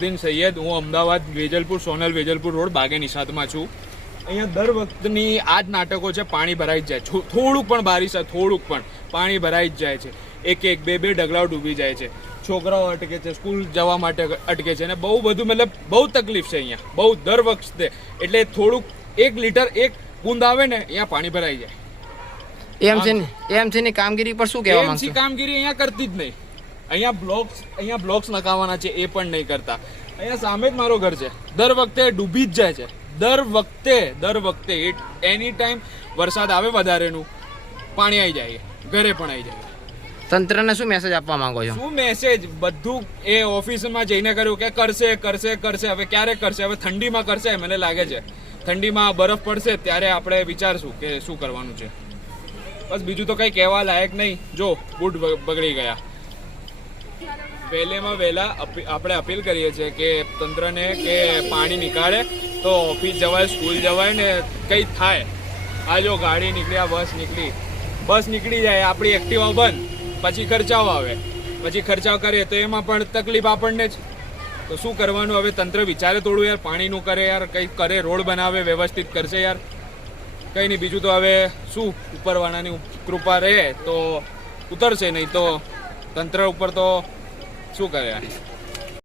નૂરુદ્દીન સૈયદ, હું અમદાવાદ વેજલપુર સોનલ વેજલપુર રોડ બાગે નિશાતમાં છું. અહીંયા દર વખતની આ જ નાટકો છે. પાણી ભરાઈ જ જાય, થોડુંક પણ બારિશ થાય, થોડુંક પણ પાણી ભરાઈ જ જાય છે. એક બે ડગલાઓ ડૂબી જાય છે. છોકરાઓ અટકે છે, સ્કૂલ જવા માટે અટકે છે, અને બહુ બધું મતલબ બહુ તકલીફ છે અહીંયા, બહુ દર વખતે. એટલે થોડુંક 1 લીટર 1 બૂંદ આવે ને અહીંયા પાણી ભરાઈ જાય. એમસી ની કામગીરી પર શું કહેવા માંગશો? કામગીરી અહીંયા કરતી જ નહીં. અહીંયા બ્લોક્સ નખાવાના છે, એ પણ નહીં કરતા. અહીંયા સામે જ મારો ઘર છે, દર વખતે ડૂબી જ જાય છે. દર વખતે એની ટાઈમ વરસાદ આવે વધારેનું, પાણી આવી જાય, ઘરે પણ આવી જાય. તંત્રને શું મેસેજ આપવા માંગો છો? શું મેસેજ? બધું એ ઓફિસમાં જઈને કર્યું કે કરશે. હવે ક્યારે કરશે? હવે ઠંડીમાં કરશે. મને લાગે છે ઠંડીમાં બરફ પડશે ત્યારે આપણે વિચારશું કે શું કરવાનું છે. બસ બીજું તો કંઈ કહેવા લાયક નહીં. જો બૂટ બગડી ગયા. વહેલેમાં વહેલા આપણે અપીલ કરીએ છીએ કે તંત્રને કે પાણી નીકાળે તો ઓફિસ જવાય, સ્કૂલ જવાય ને કંઈ થાય. આ જો ગાડી નીકળી, આ બસ નીકળી જાય, આપણી એક્ટિવા બંધ, પછી ખર્ચાઓ આવે, પછી ખર્ચાઓ કરીએ તો એમાં પણ તકલીફ આપણને જ. તો શું કરવાનું હવે? તંત્ર વિચારે થોડું યાર, પાણીનું કરે યાર, કંઈક કરે, રોડ બનાવે, વ્યવસ્થિત કરશે યાર. કંઈ નહીં, બીજું તો હવે શું, ઉપરવાળાની કૃપા રહે તો ઉતરશે, નહીં તો તંત્ર ઉપર તો શું કરે યાર.